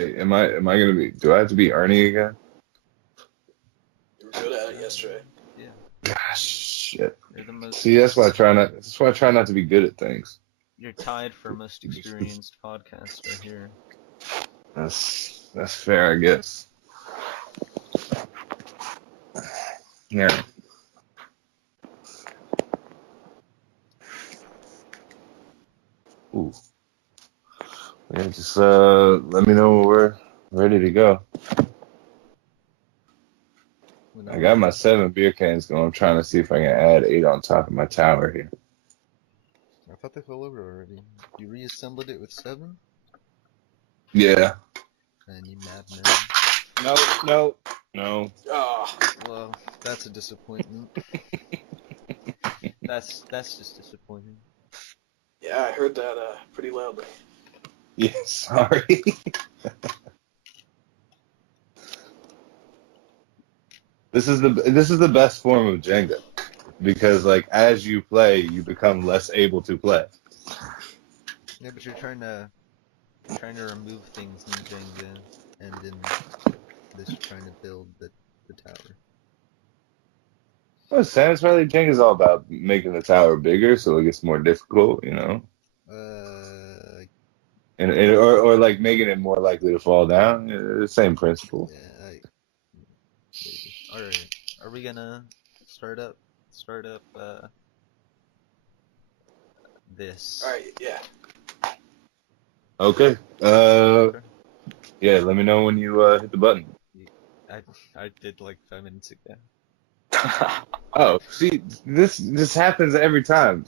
Hey, am I gonna be? Do I have to be Ernie again? You were good at it yesterday. Yeah. Gosh, shit. You're the most. See, that's why I try not. That's why I try not to be good at things. You're tied for most experienced podcaster here. That's fair, I guess. Yeah. Ooh. Yeah, just let me know when we're ready to go. I got my 7 beer cans going. I'm trying to see if I can add 8 on top of my tower here. I thought they fell over already. You reassembled it with 7? Yeah. And you mad nerd. No. Oh, Well, that's a disappointment. That's just disappointing. yeah, I heard that pretty loudly. Yeah, sorry. This is the best form of Jenga because like as you play, you become less able to play. Yeah, but you're trying to remove things in Jenga, and in this you're trying to build the tower. Well, Sans Valley Jenga is all about making the tower bigger, so it gets more difficult, you know. And or like making it more likely to fall down. The same principle. Yeah, all right. Are we gonna start up this? All right, yeah. Okay. Yeah. Let me know when you hit the button. I did like 5 minutes ago. Oh, see, this happens every time.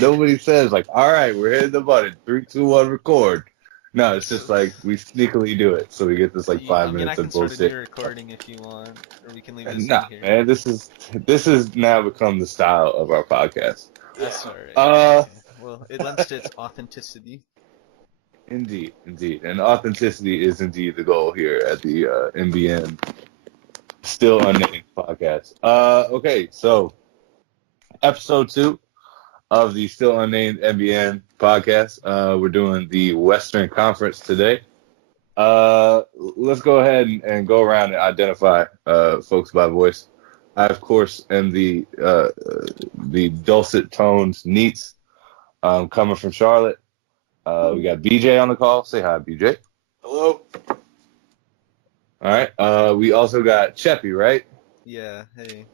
Nobody says like, "All right, we're hitting the button. 3, 2, 1, record." No, it's just like we sneakily do it, so we get this like 5 minutes I can of start a new bullshit. recording if you want, or we can leave this Nah, in here. man, this is now become the style of our podcast. That's alright. Well, it lends to its authenticity. Indeed, and authenticity is indeed the goal here at the NBN Still Unnamed Podcast. Okay, so episode 2 of the Still Unnamed NBN Podcast. We're doing the Western Conference today. Let's go ahead and go around and identify folks by voice. I, of course, am the dulcet tones Neats, coming from Charlotte. We got BJ on the call. Say hi, BJ. Hello. All right. We also got Cheppy, right? Yeah. Hey.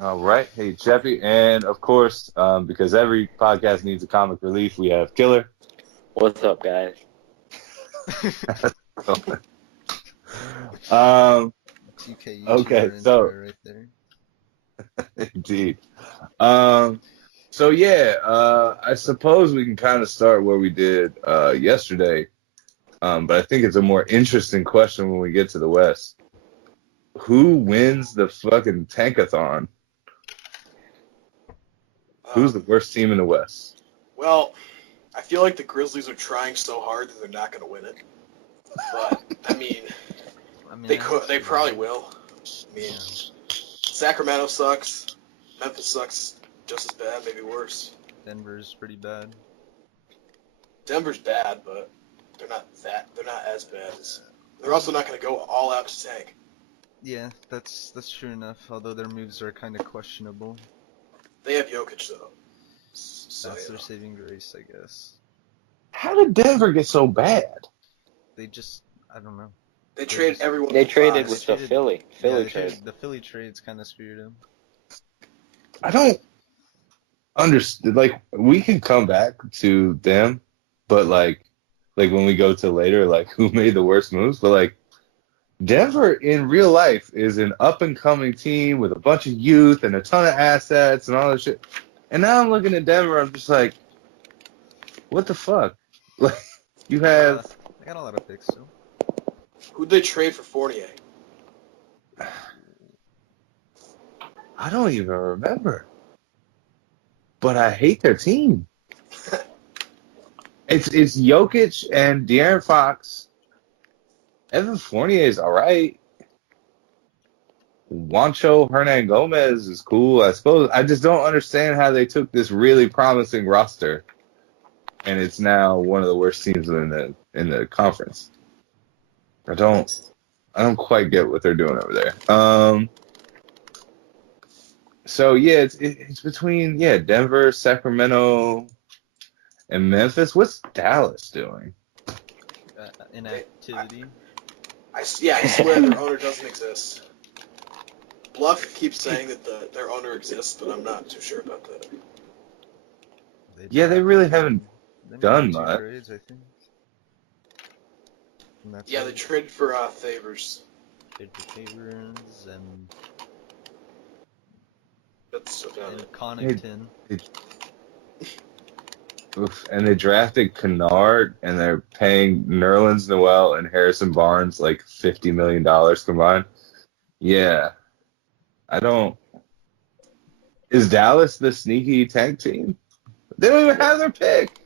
All right. Hey, Cheppy. And, of course, because every podcast needs a comic relief, we have Killer. What's up, guys? Okay, so right there. Indeed. So yeah, I suppose we can kind of start where we did yesterday, but I think it's a more interesting question when we get to the West. Who wins the fucking tankathon? Who's the worst team in the West? Well, I feel like the Grizzlies are trying so hard that they're not going to win it. But I mean they probably will. I mean, Sacramento sucks. Memphis sucks just as bad, maybe worse. Denver's pretty bad. Denver's bad, but they're not as bad as. They're also not going to go all out to tank. Yeah, that's true enough. Although their moves are kind of questionable. They have Jokic though. So, that's their saving grace, I guess. How did Denver get so bad? They just, I don't know. They traded everyone. They traded with with the Philly trade. The Philly trades kind of screwed them. I don't understand. Like, we can come back to them, but like when we go to later, like who made the worst moves. But like Denver in real life is an up and coming team with a bunch of youth and a ton of assets and all this shit. And now I'm looking at Denver, I'm just like, what the fuck? Like, you have. I got a lot of picks still. Who'd they trade for Fournier? I don't even remember. But I hate their team. It's Jokic and De'Aaron Fox. Evan Fournier is all right. Juancho Hernan Gomez is cool, I suppose. I just don't understand how they took this really promising roster and it's now one of the worst teams in the conference. I don't quite get what they're doing over there. So yeah, it's between Denver, Sacramento, and Memphis. What's Dallas doing? Inactivity. I swear their owner doesn't exist. Bluff keeps saying that their owner exists, but I'm not too sure about that. They really haven't done two much. trades, I think. And that's Yeah, they traded for Favors. Traded for Favors and That's about it. Connaughton. Oof, and they drafted Kennard, and they're paying Nerlens Noel and Harrison Barnes like $50 million combined. Yeah. Is Dallas the sneaky tank team? They don't even have their pick.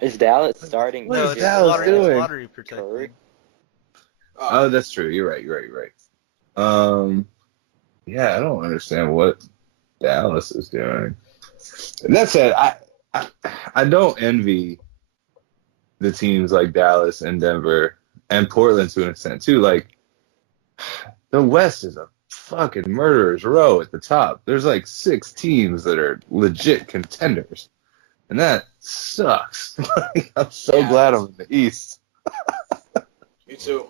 Is Dallas starting? What is it's Dallas doing? lottery protected. Oh, that's true. You're right. Yeah, I don't understand what Dallas is doing. That said, I don't envy the teams like Dallas and Denver and Portland to an extent too. Like, the West is a fucking murderer's row at the top. There's like 6 teams that are legit contenders, and that sucks. I'm so glad I'm in the East. Me too.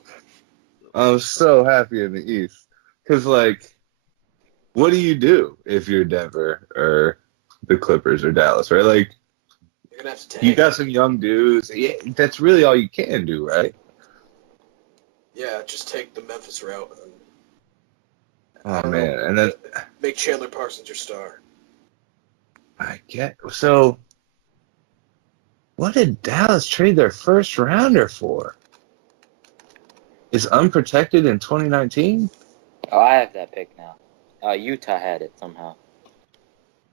I'm so happy in the East because, like, what do you do if you're Denver or the Clippers or Dallas, right? Like, You're gonna have to tank. you got some young dudes. Yeah, that's really all you can do, right? Yeah, just take the Memphis route. Oh man, and then make Chandler Parsons your star. So. What did Dallas trade their first rounder for? Is unprotected in 2019? Oh, I have that pick now. Utah had it somehow.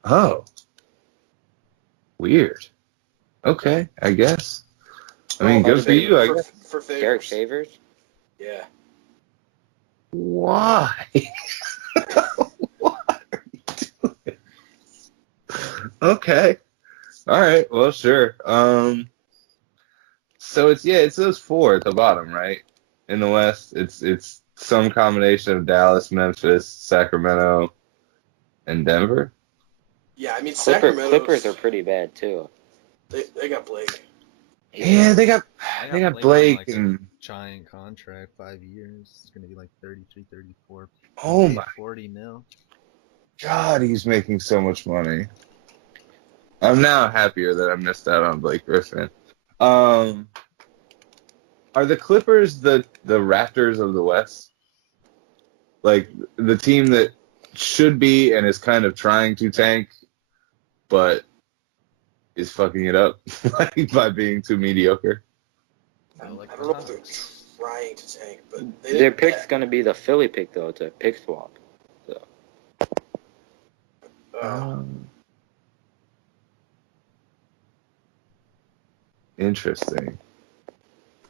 Oh. Weird. Okay, I guess. I mean, good for you, I guess. For Favors. Derek Favors? Yeah. Why? What are you doing? Okay. All right. Well, sure. So it's those 4 at the bottom, right? In the West, it's some combination of Dallas, Memphis, Sacramento, and Denver. Yeah, I mean Clippers are pretty bad too. They got Blake. Yeah, they got Blake on, and giant contract, 5 years. It's gonna be like 33, 34. oh my 40 mil. God, he's making so much money. I'm now happier that I missed out on Blake Griffin. Are the Clippers the Raptors of the West? Like, the team that should be and is kind of trying to tank, but is fucking it up like, by being too mediocre? I don't know if they're trying to tank, but their pick's going to be the Philly pick, though. It's a pick swap. So. Interesting.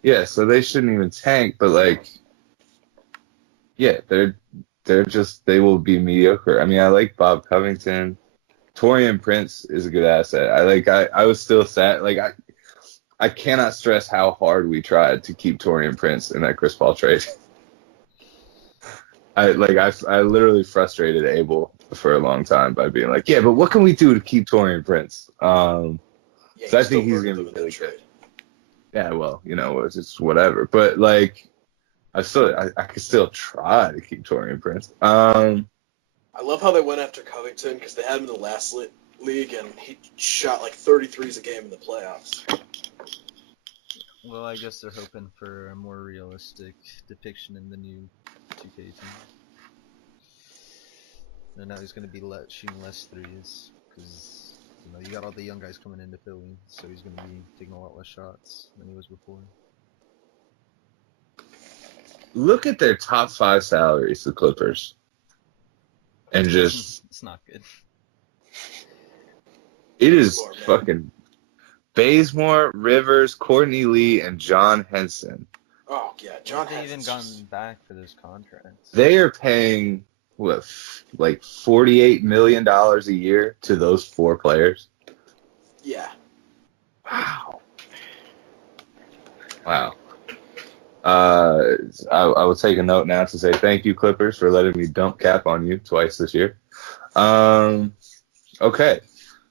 Yeah, so they shouldn't even tank, but like, yeah, they will be mediocre. I mean, I like Bob Covington. Taurean Prince is a good asset. I was still sad. Like, I cannot stress how hard we tried to keep Taurean Prince in that Chris Paul trade. I literally frustrated Abel for a long time by being like, yeah, but what can we do to keep Taurean Prince? So I think he's going to be really good. Yeah, well, it's just whatever. But, like, I could still try to keep Taurean Prince. I love how they went after Covington because they had him in the last league, and he shot like 33s a game in the playoffs. Well, I guess they're hoping for a more realistic depiction in the new 2K team. And now he's going to be shooting less threes because you got all the young guys coming into Philly, so he's going to be taking a lot less shots than he was before. Look at their top 5 salaries, the Clippers, and just it's not good. It is fucking Bazemore, Rivers, Courtney Lee, and John Henson. Oh yeah, John Henson. They even gotten back for those contracts. They are paying like $48 million a year to those 4 players. Yeah. Wow. I will take a note now to say thank you, Clippers, for letting me dump Cap on you twice this year. Okay.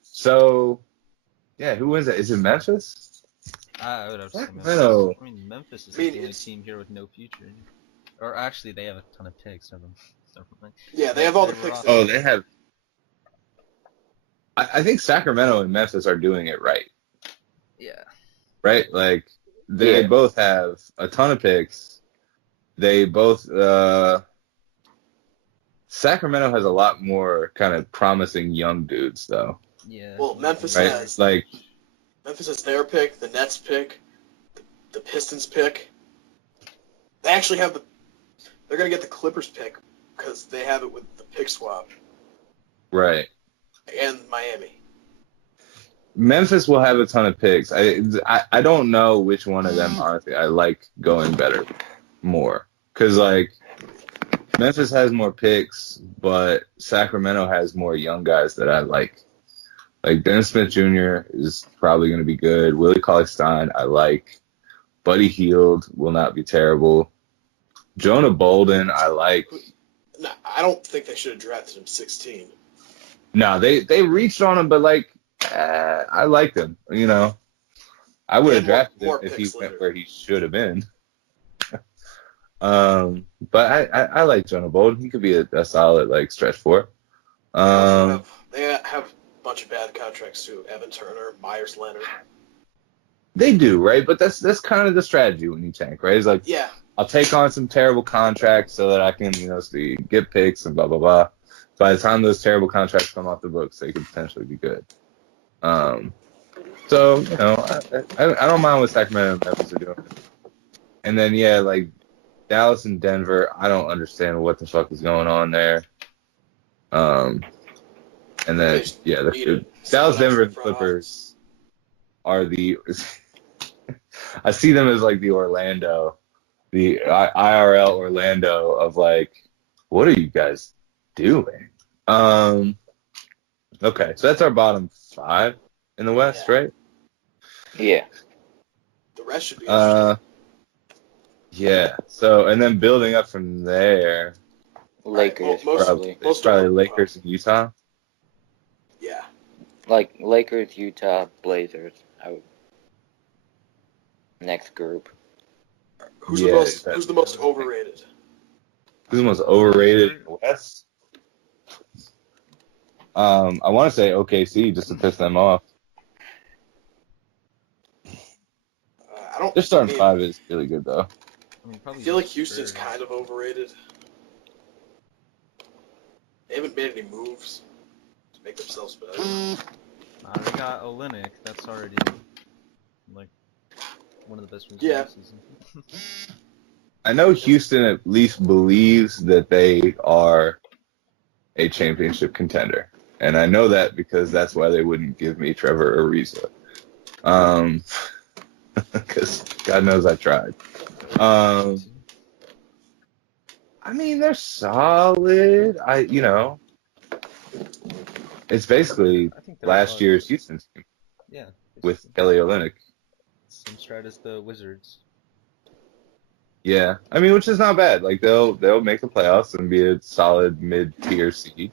So, yeah, who wins that? Is it Memphis? I would have to say Memphis. Sacramento. I mean, Memphis is like the only team here with no future. Or actually, they have a ton of picks. Yeah, they have all the picks. Oh, they have. I think Sacramento and Memphis are doing it right. Yeah. Right? Like, they both have a ton of picks. They both. Sacramento has a lot more kind of promising young dudes, though. Yeah. Well, Memphis right? has Memphis has their pick, the Nets pick, the Pistons pick. They actually have they're gonna get the Clippers pick because they have it with the pick swap. Right. And Miami. Memphis will have a ton of picks. I don't know which one of them, honestly, I like going better more. Because, like, Memphis has more picks, but Sacramento has more young guys that I like. Like, Dennis Smith Jr. is probably going to be good. Willie Cauley-Stein, I like. Buddy Hield will not be terrible. Jonah Bolden, I like. No, I don't think they should have drafted him 16. No, they reached on him, but, like, I liked him, you know. I would have drafted him if he went where he should have been. But I like Jonah Bolden. He could be a solid, like, stretch four. They have a bunch of bad contracts, too. Evan Turner, Myers Leonard. They do, right? But that's kind of the strategy when you tank, right? It's like, yeah, I'll take on some terrible contracts so that I can, you know, get picks and blah, blah, blah. By the time those terrible contracts come off the books, they could potentially be good. So, you know, I don't mind what Sacramento and Memphis are doing. And then, yeah, like, Dallas and Denver, I don't understand what the fuck is going on there. And then, yeah, Dallas, Denver, and Clippers are the... I see them as, like, the Orlando, the IRL Orlando of, like, what are you guys doing? Okay, so that's our bottom five in the West, right? Yeah. The rest should be interesting. Yeah. So, and then building up from there. Lakers, probably. Probably Lakers and Utah. Yeah. Like Lakers, Utah, Blazers. Next group. Who's the most overrated? Who's the most overrated in the West? I want to say OKC just to piss them off. Their starting five is really good, though. I feel like Houston's kind of overrated. They haven't made any moves to make themselves better. They got Olynyk. That's already like one of the best moves of the season. I know Houston at least believes that they are a championship contender. And I know that because that's why they wouldn't give me Trevor Ariza. Because God knows I tried. I mean, they're solid. It's basically last year's Houston team. Yeah. With Kelly Olynyk. Same strat as the Wizards. Yeah, I mean, which is not bad. Like they'll make the playoffs and be a solid mid-tier seed,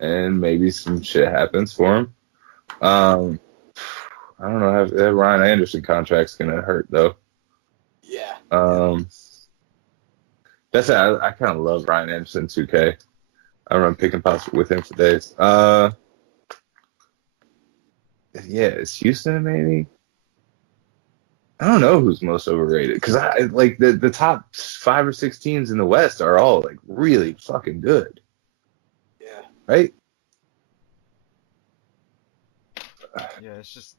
and maybe some shit happens for them. I don't know how that Ryan Anderson contract's gonna hurt though. Yeah. That's it. I kind of love Ryan Anderson 2K. I run pick and pops with him for days. Yeah, it's Houston maybe. I don't know who's most overrated because I like the top 5 or 6 teams in the West are all like really fucking good. Yeah. Right? Yeah, it's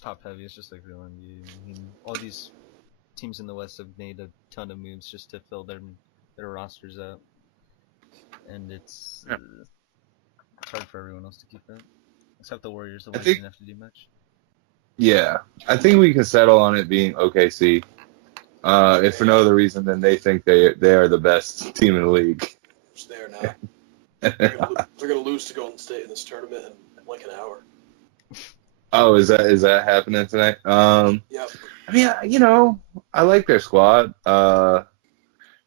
top heavy. It's just like real NBA. I mean, all these teams in the West have made a ton of moves just to fill their rosters out, and it's hard for everyone else to keep up. Except the Warriors, the ones didn't have to do much. Yeah, I think we can settle on it being OKC. If for no other reason than they think they are the best team in the league. Which they are now. They're gonna lose to Golden State in this tournament in like an hour. Oh, is that happening tonight? Yep. I mean, I like their squad.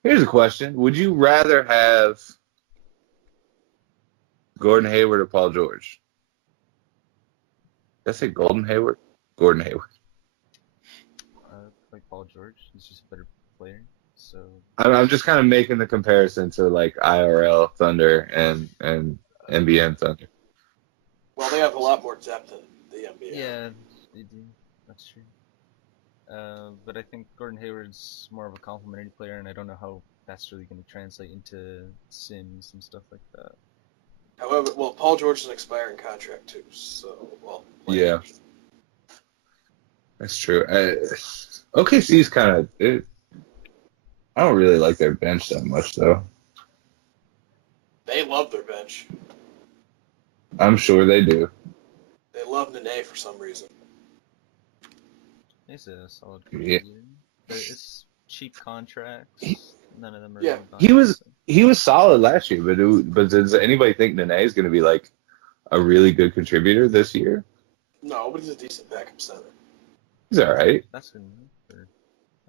Here's a question: would you rather have Gordon Hayward or Paul George? Did I say Golden Hayward? Gordon Hayward. Like Paul George, he's just a better player. So I'm just kind of making the comparison to like IRL Thunder and NBN Thunder. Well, they have a lot more depth than the NBA. yeah, they do. That's true. But I think Gordon Hayward's more of a complimentary player, and I don't know how that's really going to translate into sims and stuff like that. However, well, Paul George is an expiring contract too, so Yeah, that's true. OKC's kind of. I don't really like their bench that much, though. They love their bench. I'm sure they do. They love Nene for some reason. He's a solid Yeah. contributor. But it's cheap contracts. None of them are. Yeah. really He was solid last year, but does anybody think Nene is going to be like a really good contributor this year? No, but he's a decent backup center. He's all right. That's good.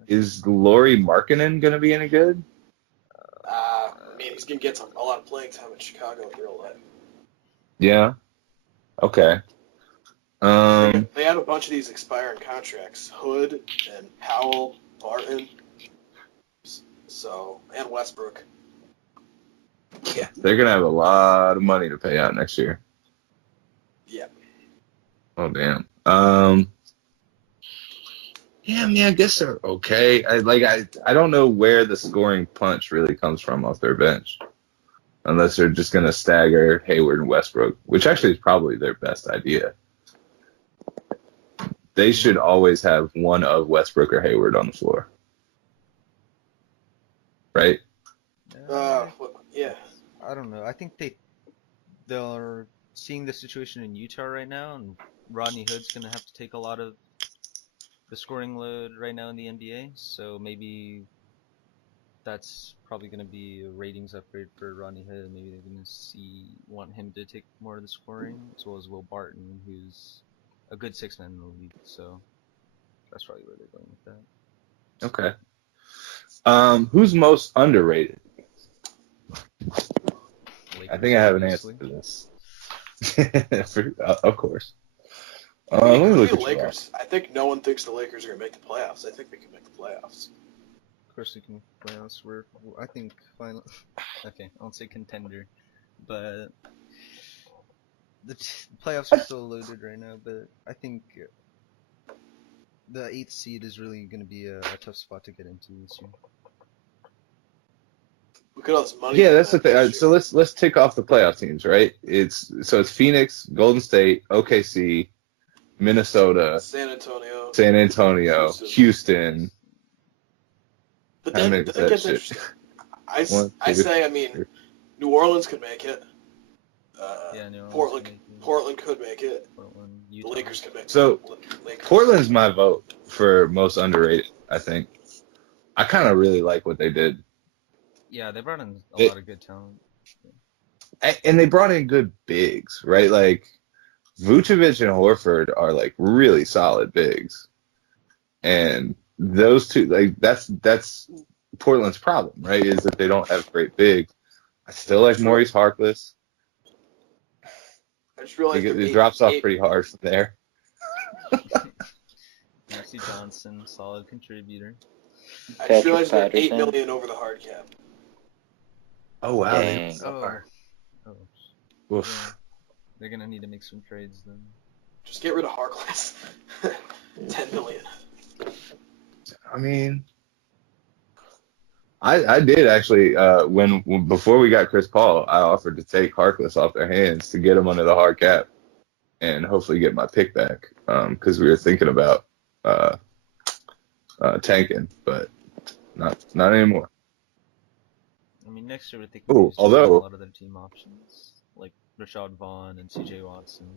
Is Lauri Markkanen going to be any good? I mean, he's going to get a lot of playing time in Chicago in real life. Yeah. Okay. They have a bunch of these expiring contracts. Hood and Powell, Barton, and Westbrook. Yeah, they're going to have a lot of money to pay out next year. Yeah. Oh damn. Yeah, I mean, I guess they're okay. I don't know where the scoring punch really comes from off their bench, unless they're just gonna stagger Hayward and Westbrook, which actually is probably their best idea. They should always have one of Westbrook or Hayward on the floor, right? Yeah. I don't know. I think they're seeing the situation in Utah right now, and Rodney Hood's gonna have to take a lot of the scoring load right now in the NBA. So maybe that's probably gonna be a ratings upgrade for Rodney Hood. Maybe they're gonna want him to take more of the scoring, as well as Will Barton, who's a good six-man in the league. So that's probably where they're going with that. Okay. Who's most underrated? Lakers, I think I have an obviously. answer to this. Of course. It Let me could look be at the your Lakers. I think no one thinks the Lakers are going to make the playoffs. I think they can make the playoffs. Of course, we can playoffs. I think final. Okay, I won't say contender, but The playoffs are still loaded right now, but I think the 8th seed is really going to be a tough spot to get into this year. Look at all this money. Yeah, that's the thing. So let's tick off the playoff teams, right? It's Phoenix, Golden State, OKC, Minnesota, San Antonio, Houston. But How then many that is that gets shit? interesting. I say, New Orleans could make it. yeah, New Orleans Portland, can make it. Portland could make it. Portland, The Utah. Lakers could make it. So, Lakers. Portland's my vote for most underrated, I think. I kind of really like what they did. Yeah, they brought in a lot of good talent. And they brought in good bigs, right? Like, Vucevic and Horford are, like, really solid bigs. And those two, like, that's Portland's problem, right? Is that they don't have great bigs. I still like Maurice Harkless. I just realized It drops off pretty hard from there. Maxie Johnson, solid contributor. I just realized they're Patterson. $8 million over the hard cap. Oh, wow. Dang. Oh, Oof. yeah. They're gonna need to make some trades then. Just get rid of Harkless. $10 million. I mean, I did actually before we got Chris Paul, I offered to take Harkless off their hands to get him under the hard cap and hopefully get my pick back because we were thinking about tanking, but not anymore. I mean, next year I think Ooh, a although- lot of their team options, like Rashad Vaughn and C.J. Watson,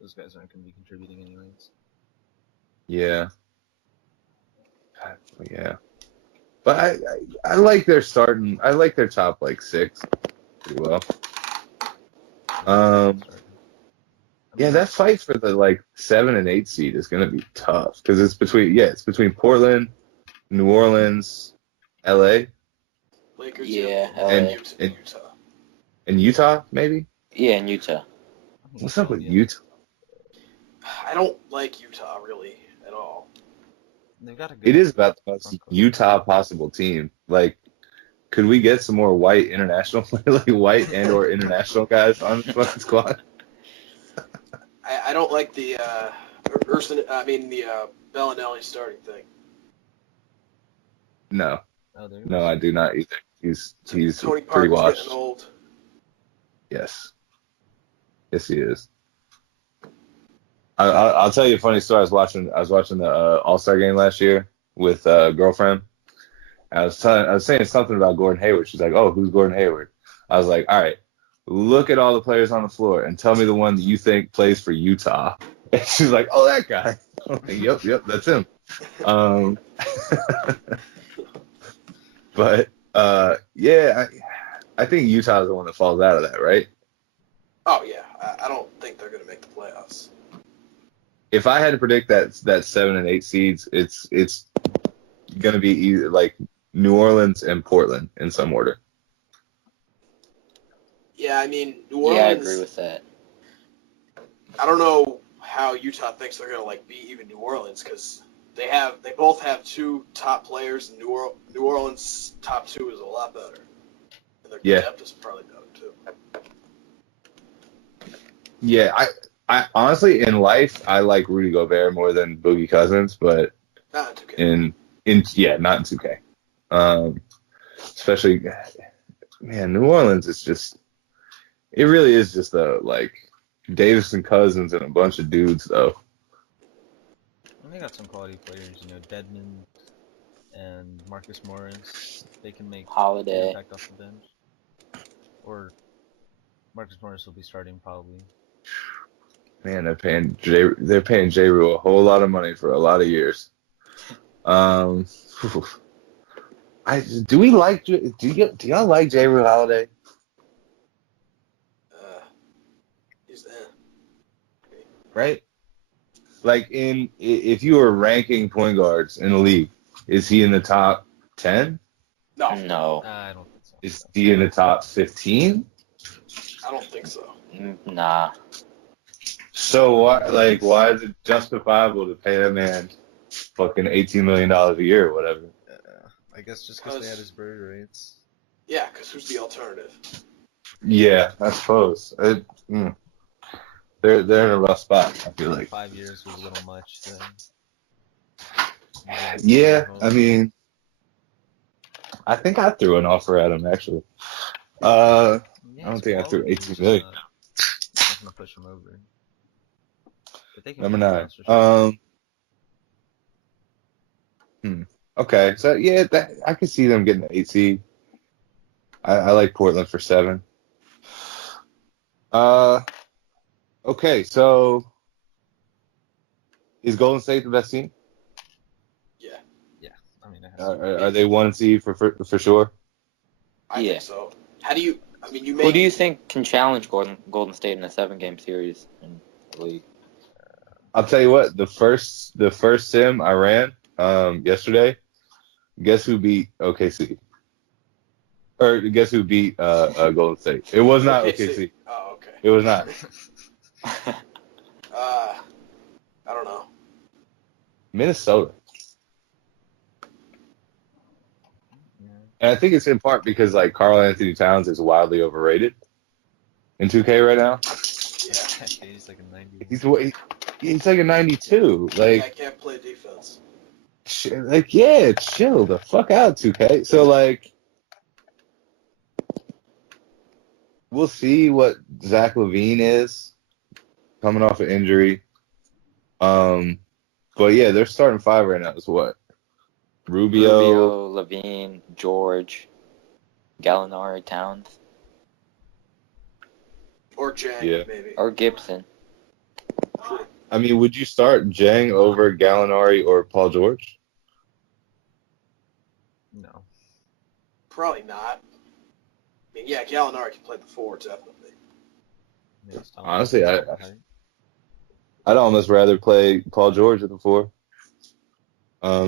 those guys aren't going to be contributing anyways. Yeah. Yeah. But I like their starting. I like their top like 6 pretty well. Yeah, that fight for the 7 and 8 seed is gonna be tough because it's between Portland, New Orleans, LA, Lakers, Yeah, and LA. Utah. and Utah maybe. Yeah, in Utah. What's up with Utah? I don't like Utah really at all. They've got a good It is about the most front court. Utah possible team. Like, could we get some more white international, white and/or international guys on the fucking squad? I don't like the Bellinelli starting thing. No, Oh, there no, I do not either. He's Tony pretty Parker's washed. getting old. Yes, yes, he is. I'll tell you a funny story. I was watching the All-Star game last year with a girlfriend. I was saying something about Gordon Hayward. She's like, "Oh, who's Gordon Hayward?" I was like, "All right, look at all the players on the floor and tell me the one that you think plays for Utah." And she's like, "Oh, that guy." I'm like, yep, that's him. But yeah, I think Utah is the one that falls out of that, right? Oh yeah, I don't think they're gonna make the playoffs. If I had to predict that 7 and 8 seeds, it's gonna be either New Orleans and Portland in some order. Yeah, I mean New Orleans. Yeah, I agree with that. I don't know how Utah thinks they're gonna beat even New Orleans because they both have two top players. And New Orleans top two is a lot better, and their depth is probably better too. Yeah, I honestly in life I like Rudy Gobert more than Boogie Cousins, but Not in 2K. Not in 2K. Especially, man, New Orleans is it really is just Davis and Cousins and a bunch of dudes though. And they got some quality players, Dedmon and Marcus Morris. They can make Holiday. impact off the bench. Or Marcus Morris will be starting probably. Man, they're paying J. Rule a whole lot of money for a lot of years. Do y'all like J. Rule Holiday? He's Right? If you were ranking point guards in the league, is he in the top 10? No. I don't think so. Is he in the top 15? I don't think so. Nah. So why is it justifiable to pay that man fucking $18 million a year or whatever? I guess just because they had his bird rates. Yeah, because who's the alternative? Yeah, I suppose. They're in a rough spot, I feel like. 5 years was a little much. Yeah, I mean, I think I threw an offer at him, actually. I don't think I threw $18 million. Not gonna push him over. But they can Number get 9. Okay, so yeah, I can see them getting the 8 seed. I like Portland for 7. Okay, so is Golden State the best team? Yeah. I mean, Are they 1 seed for sure? I think so. How do you? I mean, Who do you think can challenge Golden State in a 7-game series in the league? I'll tell you what. The first sim I ran yesterday. Guess who beat OKC? Or guess who beat Golden State? It was not OKC. Oh, okay. It was not. I don't know. Minnesota. And I think it's in part because Karl Anthony Towns is wildly overrated in 2K right now. Yeah. He's like a 90. He's like a 92. I can't play defense. Chill the fuck out, 2K. So we'll see what Zach LaVine is coming off an injury. But yeah, their starting 5 right now is what? Rubio, LaVine, George, Gallinari, Towns. Or Jang, maybe. Or Gibson. I mean, would you start Jang over Gallinari or Paul George? No. Probably not. I mean, yeah, Gallinari can play the 4, definitely. Honestly, I'd almost rather play Paul George at the 4.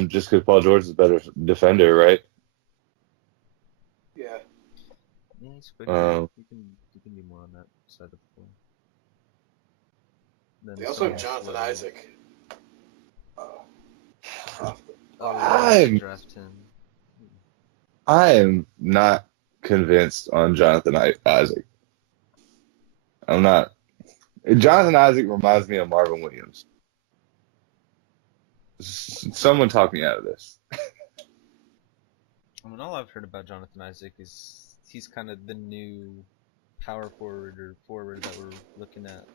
Just because Paul George is a better defender, right? Yeah. Yeah, he's quicker. He can be more on that side of the floor. They also have Jonathan Isaac. Draft him. I am not convinced on Jonathan Isaac. I'm not. Jonathan Isaac reminds me of Marvin Williams. Someone talk me out of this. I mean, all I've heard about Jonathan Isaac is he's kind of the new power forward or forward that we're looking at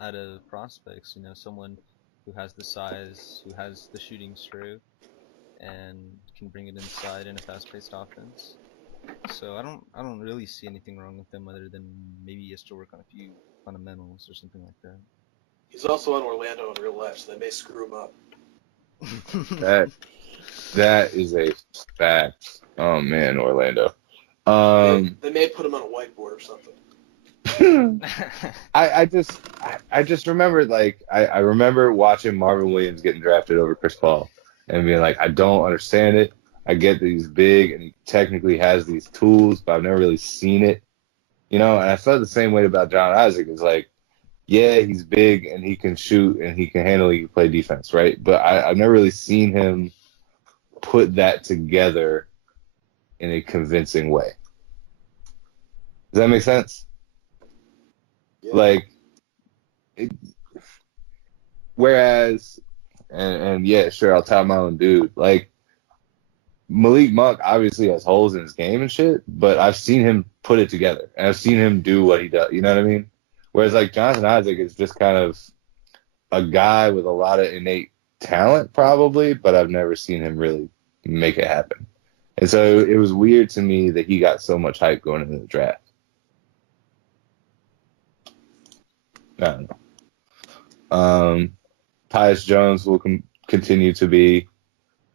out of prospects. You know, someone who has the size, who has the shooting stroke, and can bring it inside in a fast-paced offense. So I don't really see anything wrong with him other than maybe he has to work on a few fundamentals or something like that. He's also on Orlando in real life, so they may screw him up. That is a fact. Oh man, Orlando. They may put him on a whiteboard or something. I just remember I remember watching Marvin Williams getting drafted over Chris Paul and being like, I don't understand it. I get that he's big and he technically has these tools, but I've never really seen it. You know, and I felt the same way about John Isaac. It's like, yeah, he's big and he can shoot and he can handle, he can play defense, right? But I've never really seen him put that together in a convincing way. Does that make sense? Yeah. Whereas, and yeah, sure, I'll tap my own dude. Like, Malik Monk obviously has holes in his game and shit, but I've seen him put it together. And I've seen him do what he does. You know what I mean? Whereas, like, Jonathan Isaac is just kind of a guy with a lot of innate talent, probably, but I've never seen him really make it happen. And so it was weird to me that he got so much hype going into the draft. I don't know. Tyus Jones will continue to be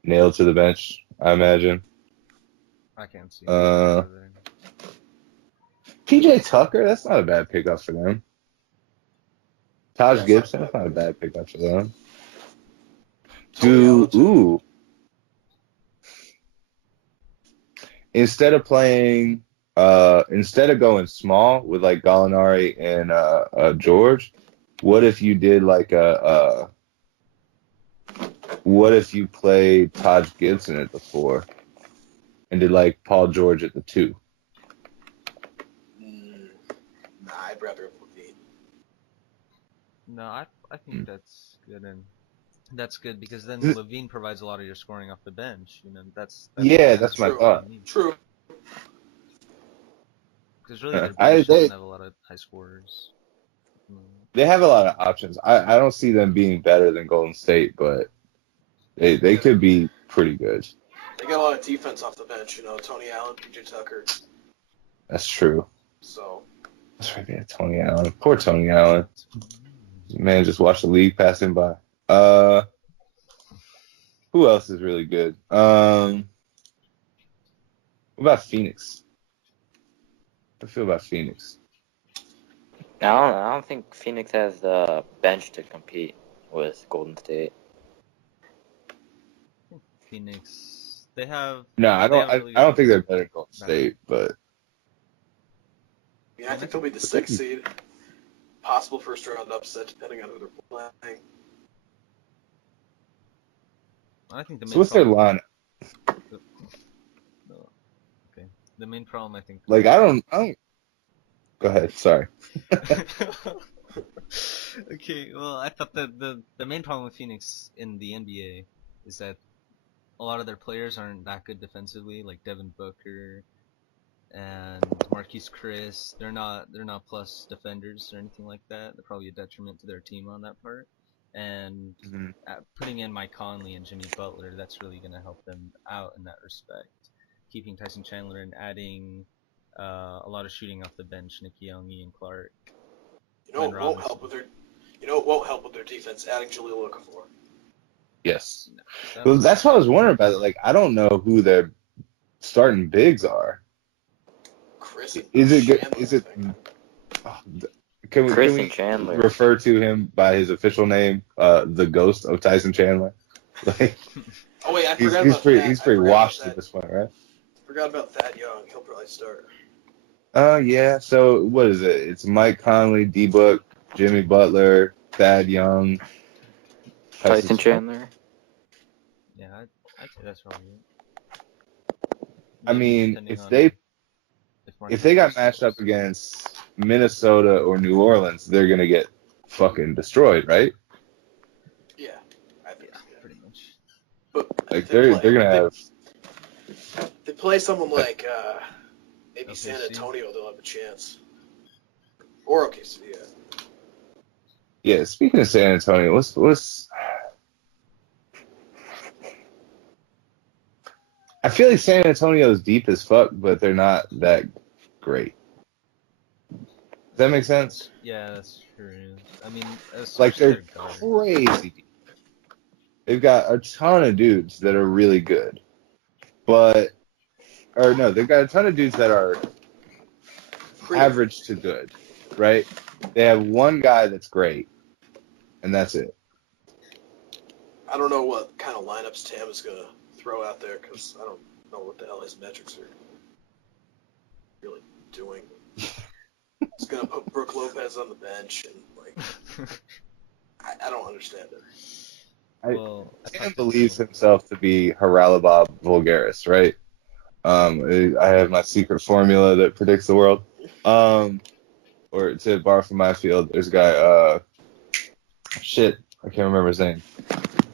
nailed to the bench, I imagine. I can't see. PJ Tucker, that's not a bad pickup for them. Taj Gibson, that's not a bad pickup for them. Instead of going small with like Gallinari and George, what if you did like what if you played Taj Gibson at the 4 and did like Paul George at the 2? Nah, I'd rather have Levine. No, I think that's good, and that's good because then Levine provides a lot of your scoring off the bench. You know, that's my thought. True. Because really, their bench doesn't have a lot of high scorers. They have a lot of options. I don't see them being better than Golden State, but they could be pretty good. They got a lot of defense off the bench. You know, Tony Allen, PJ Tucker. That's true. So. That's right, yeah, Tony Allen. Poor Tony Allen. Man, just watch the league pass him by. Who else is really good? What about Phoenix? How do you feel about Phoenix? I don't think Phoenix has the bench to compete with Golden State. Phoenix, they have. No, I don't think they're better than Golden State, but. Yeah, I think they'll be the 6th seed. Possible first round upset, depending on who they're playing. I think the main. So what's their line? Okay, the main problem I think. Like I don't. Go ahead. Sorry. Okay, well, I thought that the main problem with Phoenix in the NBA is that a lot of their players aren't that good defensively, like Devin Booker and Marquise Chris. They're not plus defenders or anything like that. They're probably a detriment to their team on that part. And putting in Mike Conley and Jimmy Butler, that's really going to help them out in that respect. Keeping Tyson Chandler and adding a lot of shooting off the bench, Nicky Young, Ian Clark. You know what won't help with their defense? Adding Jahlil Okafor. Yes. Well, that's what I was wondering about it. Like, I don't know who their starting bigs are. Chris. Is it good? Is it? Can we Grayson Chandler. refer to him by his official name, the ghost of Tyson Chandler? Like, Oh wait, I he's forgot about pretty Thad. he's pretty washed at this point, right? Forgot about Thad Young. He'll probably start. Yeah. So what is it? It's Mike Conley, D Book, Jimmy Butler, Thad Young, Tyson Chandler. Yeah, I'd say that's probably it. I Maybe mean, depending on if they got matched up against Minnesota or New Orleans, they're gonna get fucking destroyed, right? Yeah, I think. Yeah. pretty much. But Like they're gonna have. They play someone like maybe OKC. San Antonio, they'll have a chance. Or OKC, yeah. Yeah. Speaking of San Antonio, what's I feel like San Antonio's deep as fuck, but they're not that great. Does that make sense? Yeah, that's true. I mean, Like especially they're their guard. crazy deep. They've got a ton of dudes that are really good, they've got a ton of dudes that are average to good, right? They have one guy that's great, and that's it. I don't know what kind of lineups Tam is going to throw out there because I don't know what the hell his metrics are really doing. He's going to put Brook Lopez on the bench and, like, I don't understand it. Tam believes himself to be Haralabab Vulgaris, right? I have my secret formula that predicts the world. Or to borrow from my field, there's a guy, I can't remember his name.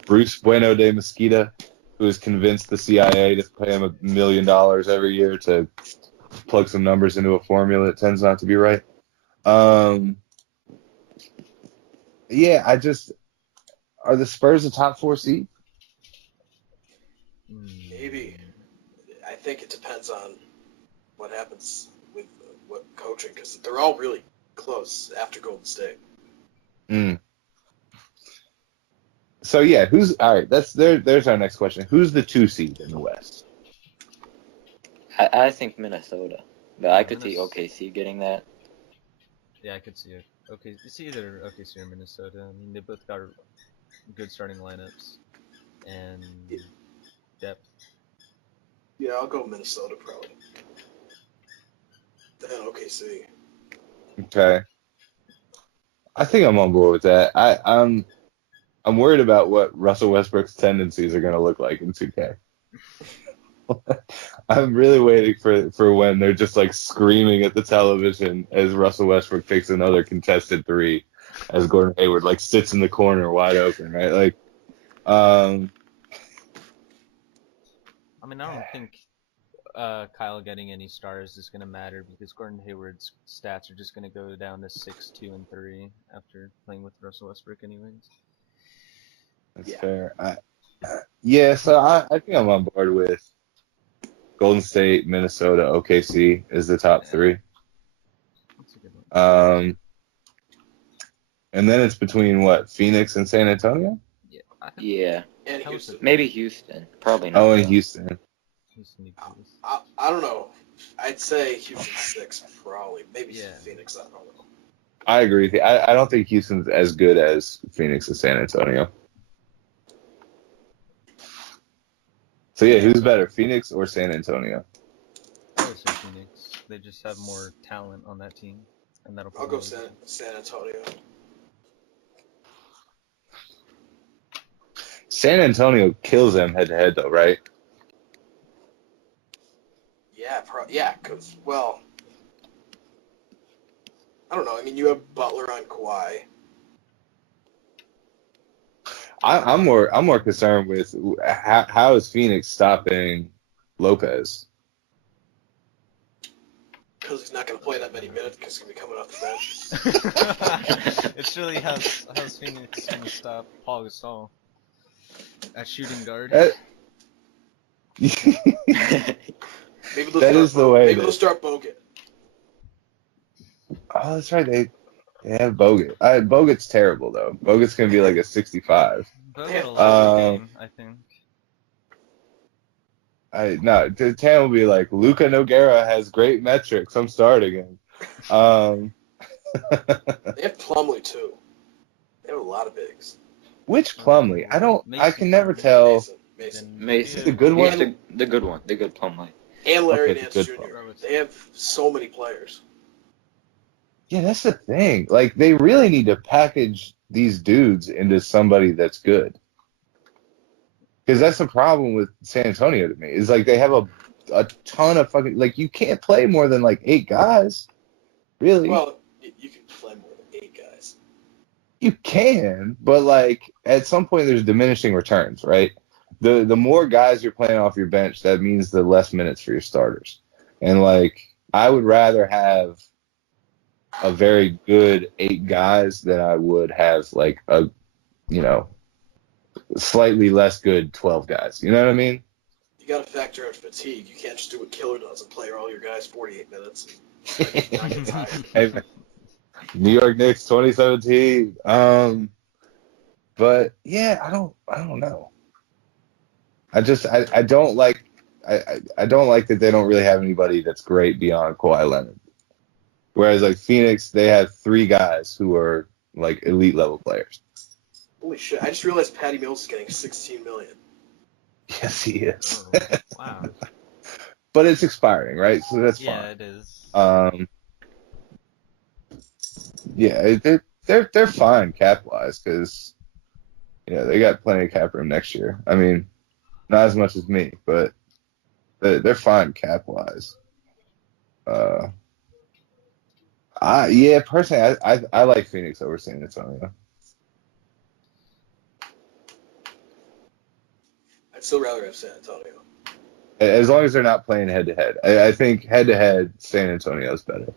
Bruce Bueno de Mesquita, who is convinced the CIA to pay him $1 million every year to plug some numbers into a formula that tends not to be right. Are the Spurs a top 4 seed? Maybe. I think it depends on what happens with what coaching because they're all really close after Golden State. So yeah, all right? There's our next question. Who's the 2 seed in the West? I think Minnesota, but I could see OKC getting that. Yeah, I could see it. Okay, it's either OKC or Minnesota. I mean, they both got good starting lineups and depth. Yeah, I'll go Minnesota probably. Then OKC. Okay. I think I'm on board with that. I'm worried about what Russell Westbrook's tendencies are going to look like in 2K. I'm really waiting for when they're just like screaming at the television as Russell Westbrook takes another contested 3 as Gordon Hayward like sits in the corner wide open, right? Like, I mean, I don't think Kyle getting any stars is going to matter because Gordon Hayward's stats are just going to go down to 6, 2, and 3 after playing with Russell Westbrook anyways. That's fair. So I think I'm on board with Golden State, Minnesota, OKC is the top 3. That's a good one. And then it's between what, Phoenix and San Antonio? Yeah. And Houston. Maybe Houston. Probably not. Oh, and Houston. I don't know. I'd say Houston 6 probably. Maybe Phoenix. I don't know. I agree with you. I don't think Houston's as good as Phoenix and San Antonio. So yeah, who's better, Phoenix or San Antonio? I would say Phoenix. They just have more talent on that team, and that'll. I'll go San Antonio. San Antonio kills them head to head, though, right? Yeah, because I don't know. I mean, you have Butler on Kawhi. I'm more concerned with how is Phoenix stopping Lopez? Because he's not going to play that many minutes because he's going to be coming off the bench. It's really how's Phoenix going to stop Paul Gasol at shooting guard? Maybe they'll start Bogut. Oh, that's right. They have Bogut. Bogut's terrible though. Bogut's gonna be like a 65. Bogut will lose the game, I think. Tam will be like Luka Nogueira has great metrics. I'm starting him. They have Plumlee too. They have a lot of bigs. Which Plumlee? I can never tell. Mason. Is the good one? He's the good one. The good Plumlee. And Larry Okay, Nance good Jr. Plumlee. They have so many players. Yeah, that's the thing. Like, they really need to package these dudes into somebody that's good. Because that's the problem with San Antonio to me. Is like they have a ton of fucking, like, you can't play more than like 8 guys. Really? Well, you can play more than 8 guys. You can, but like at some point there's diminishing returns, right? The more guys you're playing off your bench, that means the less minutes for your starters. And like I would rather have a very good 8 guys than I would have like a, you know, slightly less good 12 guys. You know what I mean? You got to factor in fatigue. You can't just do what Killer does and play all your guys 48 minutes. Not get tired. Hey, New York Knicks 2017. But yeah, I don't know. I don't like I don't like that they don't really have anybody that's great beyond Kawhi Leonard. Whereas like Phoenix, they have 3 guys who are like elite level players. Holy shit! I just realized Patty Mills is getting $16 million. Yes, he is. Oh, wow. But it's expiring, right? So that's Yeah, fine. it is. Yeah, they're fine cap wise because they got plenty of cap room next year. I mean, not as much as me, but they're fine cap wise. Personally, I like Phoenix over San Antonio. I'd still rather have San Antonio. As long as they're not playing head to head. I think head to head, San Antonio is better.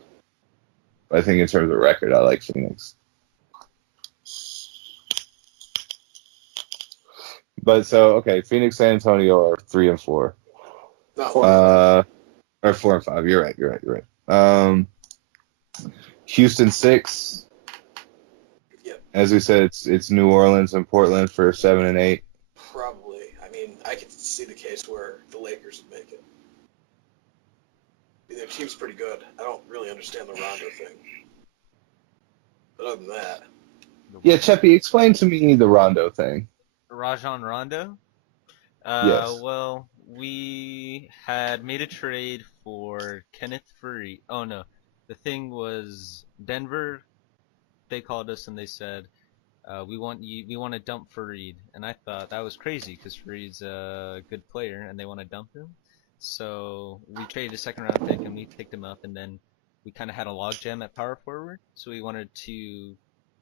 But I think in terms of record, I like Phoenix. But so okay, Phoenix, San Antonio are 3 and 4. Not Or 4 and 5. You're right. Houston 6. Yep. As we said, it's New Orleans and Portland for 7 and 8. Probably. I mean, I could see the case where the Lakers would make it. I mean, their team's pretty good. I don't really understand the Rondo thing. But other than that, Yeah, Cheppy, explain to me the Rondo thing. Rajon Rondo? Yes. Well, we had made a trade for Kenneth Furry. Oh no, the thing was Denver. They called us and they said, we want to dump Fareed, and I thought that was crazy because Fareed's a good player and they want to dump him. So we traded a 2nd round pick and we picked him up, and then we kind of had a logjam at power forward, so we wanted to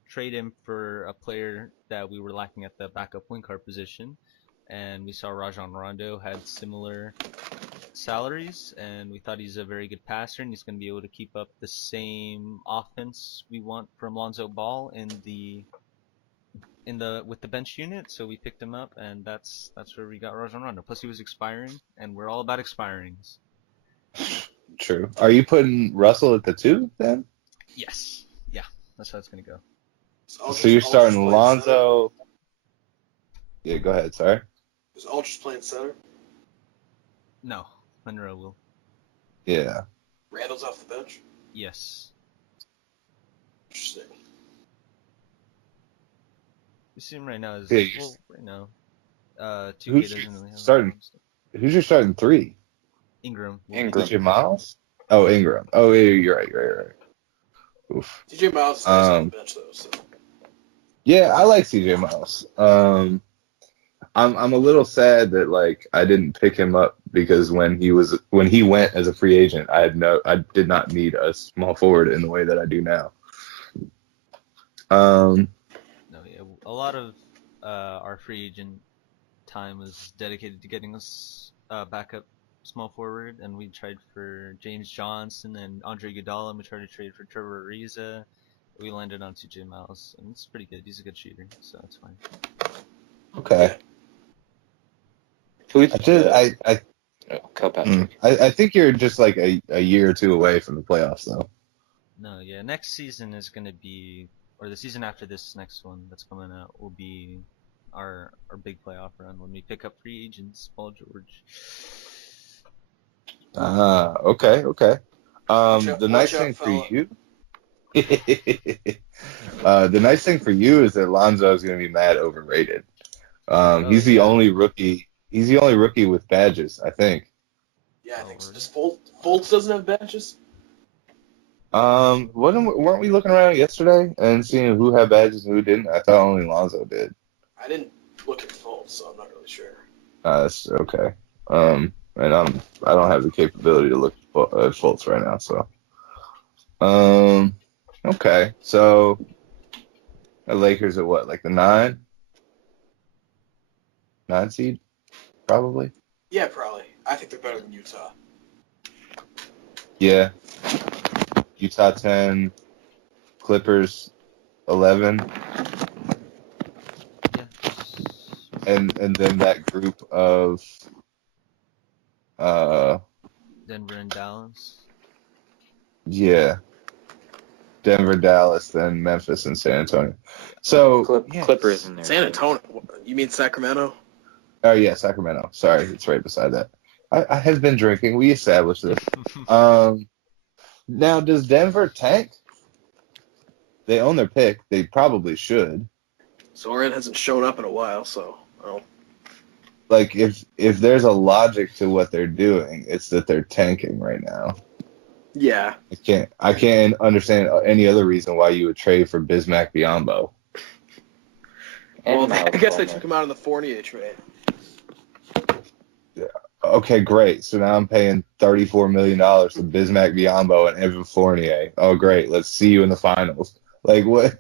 trade him for a player that we were lacking at the backup point guard position, and we saw Rajon Rondo had similar salaries, and we thought he's a very good passer and he's going to be able to keep up the same offense we want from Lonzo Ball with the bench unit. So we picked him up, and that's where we got Rajon Rondo. Plus he was expiring, and we're all about expirings. True. Are you putting Russell at the 2 then? Yes. Yeah, that's how it's going to go. So you're starting Lonzo. Yeah, go ahead. Sorry. Is Aldridge playing center? No, Monroe will. Yeah. Randall's off the bench? Yes. Interesting. You see him right now is Yeah, right now. 2K Who's doesn't really have starting? Who's your starting 3? Ingram. DJ Miles? Oh, Ingram. Oh, yeah, you're right. Oof. DJ Miles is nice on the bench though. So. Yeah, I like CJ Miles. I'm a little sad that like I didn't pick him up because when he went as a free agent, I did not need a small forward in the way that I do now. No, yeah, a lot of our free agent time was dedicated to getting us backup small forward, and we tried for James Johnson and Andre Iguodala, and we tried to trade for Trevor Ariza. We landed on CJ Miles, and it's pretty good. He's a good shooter, so it's fine. Okay. I think you're just like a year or 2 away from the playoffs, though. No, yeah, next season is gonna be, or the season after this next one that's coming out will be our big playoff run when we pick up free agents, Paul George. Okay. The nice thing for you. The nice thing for you is that Lonzo is going to be mad overrated. He's the only rookie. He's the only rookie with badges, I think. Yeah, I think so. Does Fultz doesn't have badges? Weren't we looking around yesterday and seeing who had badges and who didn't? I thought only Lonzo did. I didn't look at Fultz, so I'm not really sure. That's okay. And I don't have the capability to look at Fultz right now, so. Okay. So the Lakers are what, like the 9 seed, probably. Yeah, probably. I think they're better than Utah. Yeah. Utah 10, Clippers 11. Yeah. And then that group of Denver and Dallas. Yeah. Denver, Dallas, then Memphis and San Antonio. So Clippers in there. San Antonio. You mean Sacramento? Oh yeah, Sacramento. Sorry, it's right beside that. I have been drinking. We established this. Now, does Denver tank? They own their pick. They probably should. Soren hasn't shown up in a while, so well. Like if there's a logic to what they're doing, it's that they're tanking right now. Yeah. I can't understand any other reason why you would trade for Bismack Biyombo. Well, I guess they took him out in the Fournier trade. Okay, great. So now I'm paying $34 million to Bismack Biyombo and Evan Fournier. Oh, great. Let's see you in the finals. Like, what?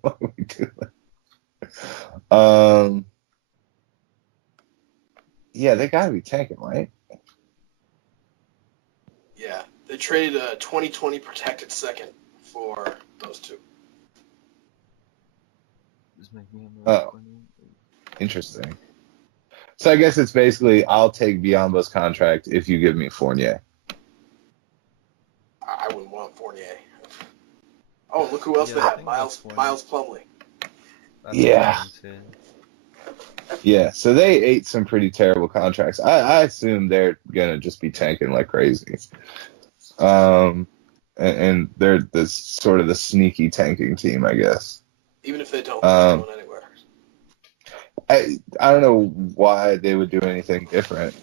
What are we doing? Yeah, they got to be tanking, right? Yeah. They traded a 2020 protected second for those two. Oh, interesting. So I guess it's basically I'll take Biyombo's contract if you give me Fournier. I wouldn't want Fournier. Oh, look who else they had. Miles Plumlee. Yeah. Yeah, so they ate some pretty terrible contracts. I assume they're going to just be tanking like crazy. And they're this sort of the sneaky tanking team, I guess. Even if they don't, they're going anywhere. I don't know why they would do anything different.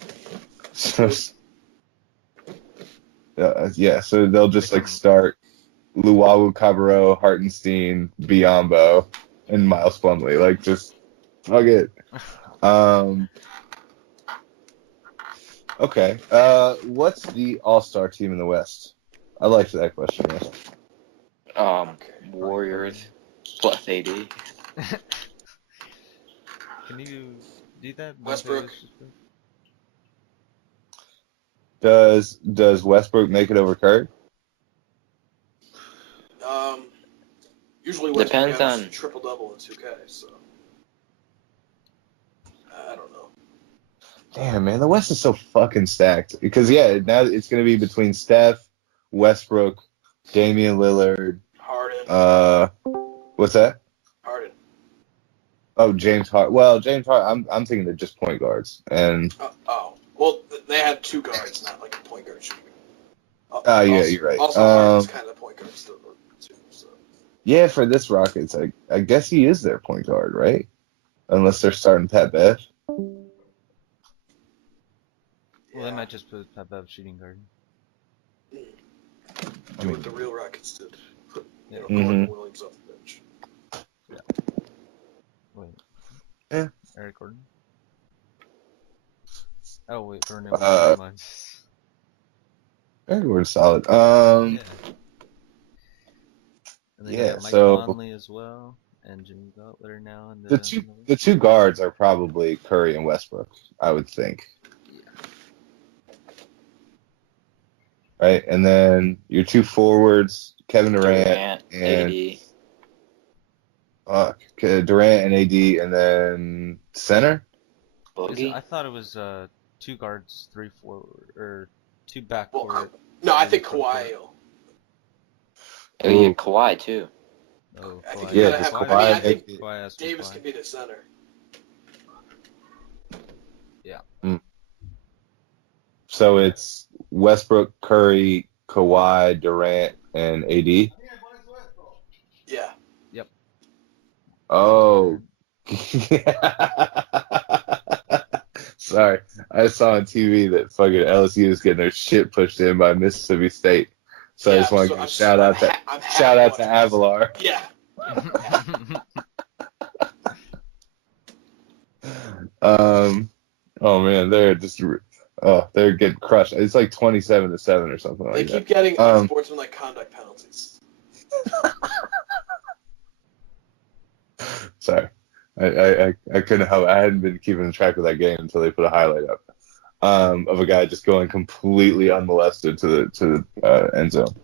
So, yeah, so they'll just like start Luwawu Cabarro, Hartenstein, Biyombo, and Miles Plumlee. Like, just fuck it. Okay. What's the All-Star team in the West? I liked that question. Warriors plus AD. Can you do that? Westbrook. Does Westbrook make it over Curry? Usually Westbrook Depends has on a triple-double in 2K, so I don't know. Damn, man, the West is so fucking stacked. Because, yeah, now it's going to be between Steph, Westbrook, Damian Lillard. Harden. What's that? Harden. Oh, James Harden. Well, James Harden, I'm thinking they're just point guards. And Well, they had two guards, not like a point guard shooter. Yeah, you're right. Also, Harden's kind of the point guard still, too. So. Yeah, for this Rockets, I guess he is their point guard, right? Unless they're starting Pat Bev. Well, they might just put Pat Bev shooting guard. Do what the real Rockets did. Put Yeah. Gordon Williams off the bench. Wait. Yeah. Eric Gordon? Oh, wait, Gordon. Eric Gordon's solid. Yeah. And then Yeah, Mike so Conley as well, and Jimmy Butler now. And the two guards are probably Curry and Westbrook, I would think. Right, and then your two forwards, Kevin Durant and Durant and AD, and then center. I thought it was 2 guards, 3 forward, or 2 backcourt. No, I think Kawhi. Yeah, Kawhi too. Oh, I think Kawhi. you Yeah, gotta have. Kawhi, I think Kawhi Davis can be the center. Yeah. So it's Westbrook, Curry, Kawhi, Durant, and AD. Oh. Sorry, I saw on TV that fucking LSU is getting their shit pushed in by Mississippi State. So I just want to give a shout out to Avalar. Yeah. Oh man, they're getting crushed. It's like 27-7 or something like that. They keep getting unsportsmanlike conduct penalties. Sorry, I couldn't help. I hadn't been keeping track of that game until they put a highlight up of a guy just going completely unmolested to the end zone.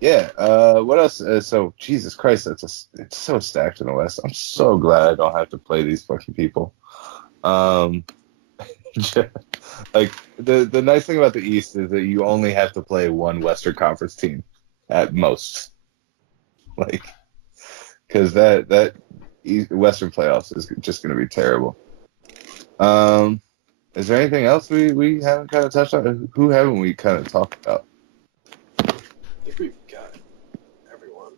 Yeah. What else? So Jesus Christ, it's so stacked in the West. I'm so glad I don't have to play these fucking people. Like the nice thing about the East is that you only have to play one Western Conference team at most. Like, because that Western playoffs is just going to be terrible. Is there anything else we haven't kind of touched on? Who haven't we kind of talked about? I think we've got everyone.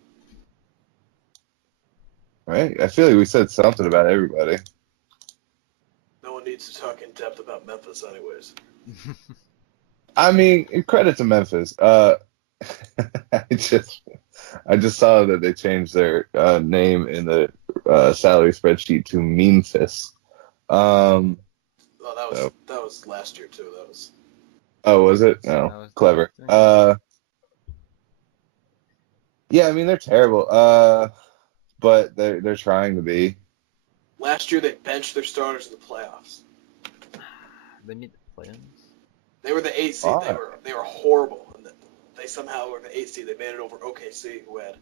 Right? I feel like we said something about everybody. No one needs to talk in depth about Memphis anyways. I mean, credit to Memphis. I just saw that they changed their name in the salary spreadsheet to Memphis. Oh, that was last year too. That was. Oh, was it? No, clever. Yeah, I mean they're terrible. But they're trying to be. Last year they benched their starters in the playoffs. They made the plans. They were the 8th seed. They were horrible. And they somehow were the 8th seed. They made it over OKC, who had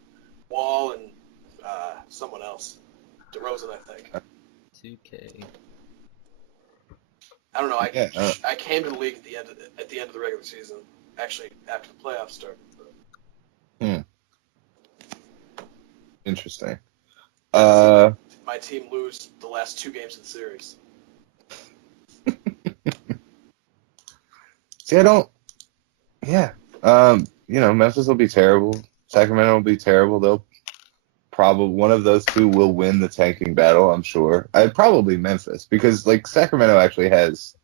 Wall and someone else, DeRozan, I think. 2K. I don't know. I came to the league at the end of the regular season. Actually, after the playoffs started. Interesting. My team lose the last 2 games of the series. See, I don't. Yeah. Memphis will be terrible. Sacramento will be terrible. They'll probably one of those two will win the tanking battle. I'm sure. Probably Memphis because like Sacramento actually has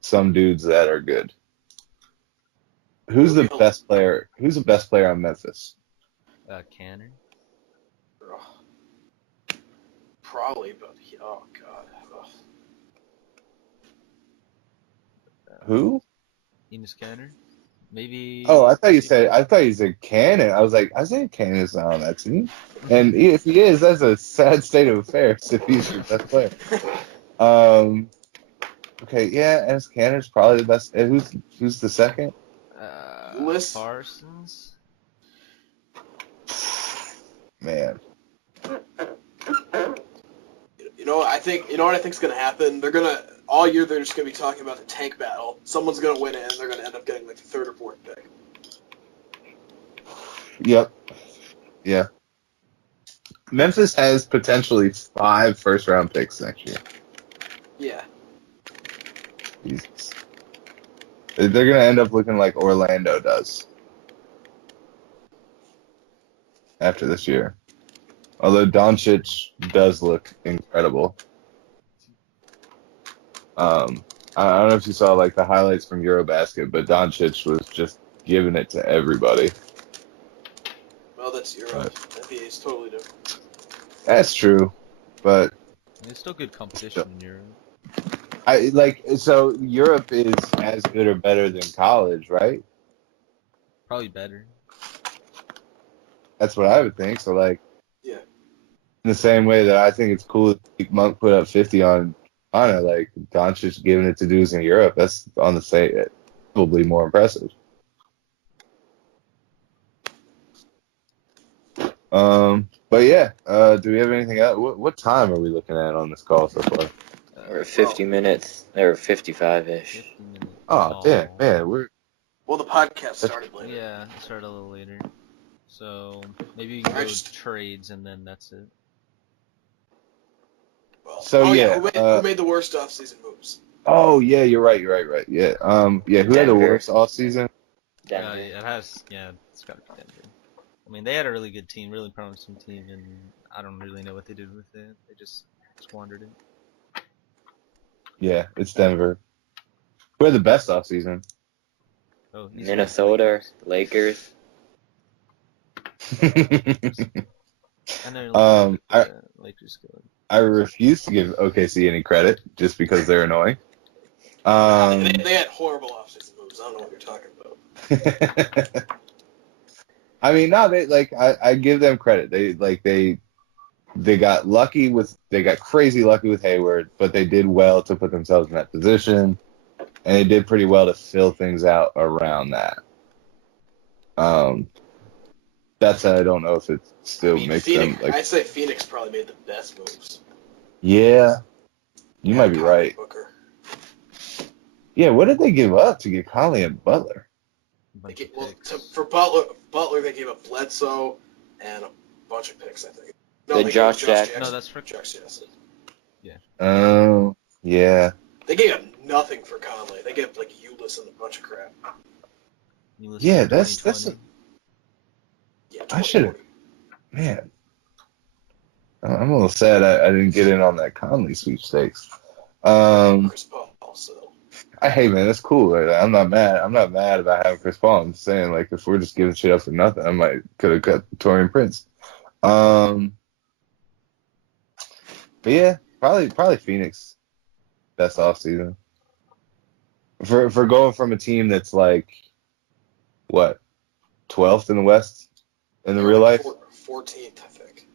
some dudes that are good. Who's the best player? Who's the best player on Memphis? Canner. Probably, but oh god. Ugh. Who? Enos Canner. Maybe. Oh, I thought you said Cannon. I was like, Isaiah Cannon's not on that team. And if he is, that's a sad state of affairs if he's your best player. Okay, yeah, Enes Kanter's probably the best. Who's the second? Lewis Parsons. Man. You know what I think's gonna happen? They're gonna all year they're just gonna be talking about the tank battle. Someone's gonna win it, and they're gonna end up getting like the 3rd or 4th pick. Yep. Yeah. Memphis has potentially 5 first-round picks next year. Yeah. Jesus. They're gonna end up looking like Orlando does after this year. Although Doncic does look incredible. I don't know if you saw like the highlights from Eurobasket, but Doncic was just giving it to everybody. Well, that's Europe. NBA is totally different. That's true, but It's still good competition in Europe. So Europe is as good or better than college, right? Probably better. That's what I would think. So like. Yeah. In the same way that I think it's cool that Monk put up 50 on it, like Doncic giving it to dudes in Europe, that's on the same, probably more impressive. But yeah, do we have anything else? What time are we looking at on this call so far? We're 50 minutes, or 55-ish. Oh, damn, man, Well, the podcast started later. Yeah, it started a little later. So maybe we can go trades and then that's it. Well, so who made the worst offseason moves? Oh yeah, you're right. Yeah. Who had the worst offseason? Denver. It has. Yeah, it's got to be Denver. I mean, they had a really good team, really promising team, and I don't really know what they did with it. They just squandered it. Yeah, it's Denver. We're the best offseason. Oh, Minnesota, Lakers. I know. Lakers good. I refuse to give OKC any credit just because they're annoying. They had horrible offseason moves. I don't know what you're talking about. I mean, no, I give them credit. They got lucky they got crazy lucky with Hayward, but they did well to put themselves in that position, and they did pretty well to fill things out around that. That said, I don't know if it still makes Phoenix, them like. I'd say Phoenix probably made the best moves. Yeah, you might be right. Booker. Yeah, what did they give up to get Conley and Butler? For Butler, they gave up Bledsoe and a bunch of picks, I think. No, The Josh Jackson. No, that's for Josh Jackson. Oh, yeah. They gave up nothing for Conley. They gave like Ulyss and a bunch of crap. Yeah, that's Yeah, I should have. Man, I'm a little sad I didn't get in on that Conley sweepstakes. Chris Paul also. Hey man, that's cool. I'm not mad. I'm not mad about having Chris Paul. I'm just saying, like, if we're just giving shit up for nothing, I could have cut Torian Prince. But yeah, probably Phoenix best offseason. For going from a team that's like what 12th in the West in the real life, 14th, I think.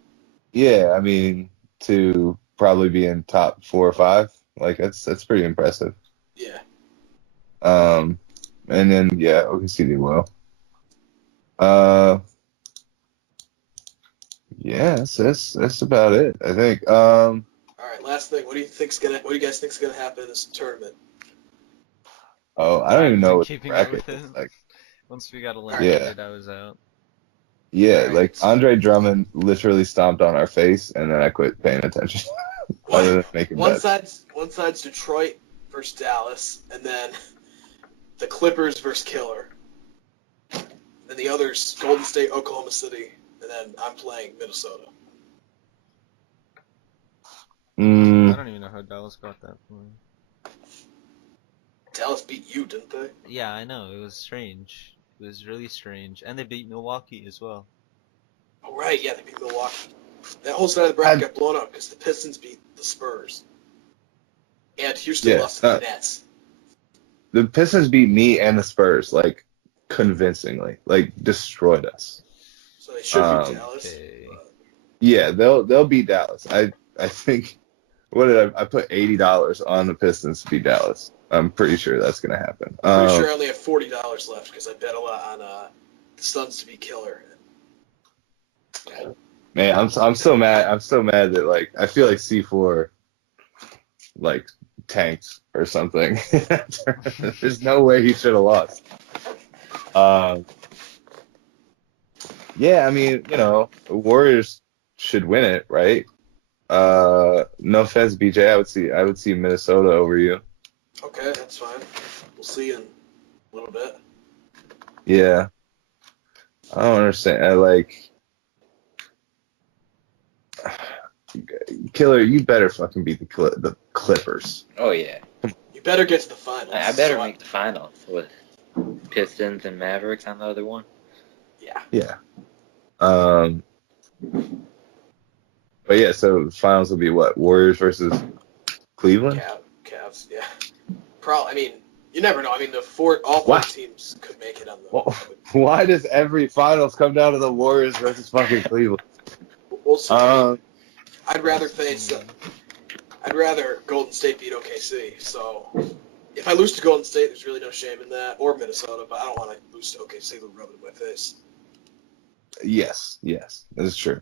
Yeah, I mean to probably be in top 4 or 5, like that's pretty impressive. Yeah. And then yeah, OKC did well. Yeah, that's about it, I think. All right, last thing. What do you guys think's gonna happen in this tournament? Oh, I don't even know what the keeping up bracket with is it. like. Once we got eliminated, I was out. Yeah, Right. like Andre Drummond literally stomped on our face, and then I quit paying attention. Other than making bets. One side's Detroit versus Dallas, and then the Clippers versus Killer. Then the other's Golden State, Oklahoma City, and then I'm playing Minnesota. I don't even know how Dallas got that far. Dallas beat you, didn't they? Yeah, I know. It was strange. It was really strange. And they beat Milwaukee as well. Oh, right, yeah, they beat Milwaukee. That whole side of the bracket got blown up because the Pistons beat the Spurs. And Houston lost to the Nets. The Pistons beat me and the Spurs, like, convincingly. Like, destroyed us. So they should beat Dallas. Okay. Yeah, they'll beat Dallas. I think, what did I put $80 on the Pistons to beat Dallas. I'm pretty sure that's going to happen. Pretty sure I only have $40 left because I bet a lot on the Suns to beat Killer. Man, I'm so mad. I'm so mad that, like, I feel like C4 like tanked or something. There's no way he should have lost. Yeah, I mean, the Warriors should win it, right? No offense, BJ. I would see Minnesota over you. Okay, that's fine. We'll see in a little bit. Yeah. I don't understand. Killer, you better fucking beat the Clippers. Oh yeah. You better get to the finals. I better make the finals with Pistons and Mavericks on the other one. Yeah. Yeah. But yeah, so the finals will be what? Warriors versus Cleveland? Cavs, yeah. Probably. I mean, you never know. I mean, all four teams could make it on the. Well, why does every finals come down to the Warriors versus fucking Cleveland? We'll see. I'd rather Golden State beat OKC. So if I lose to Golden State, there's really no shame in that, or Minnesota. But I don't want to lose to OKC. They'll rub it in my face. Yes, that is true.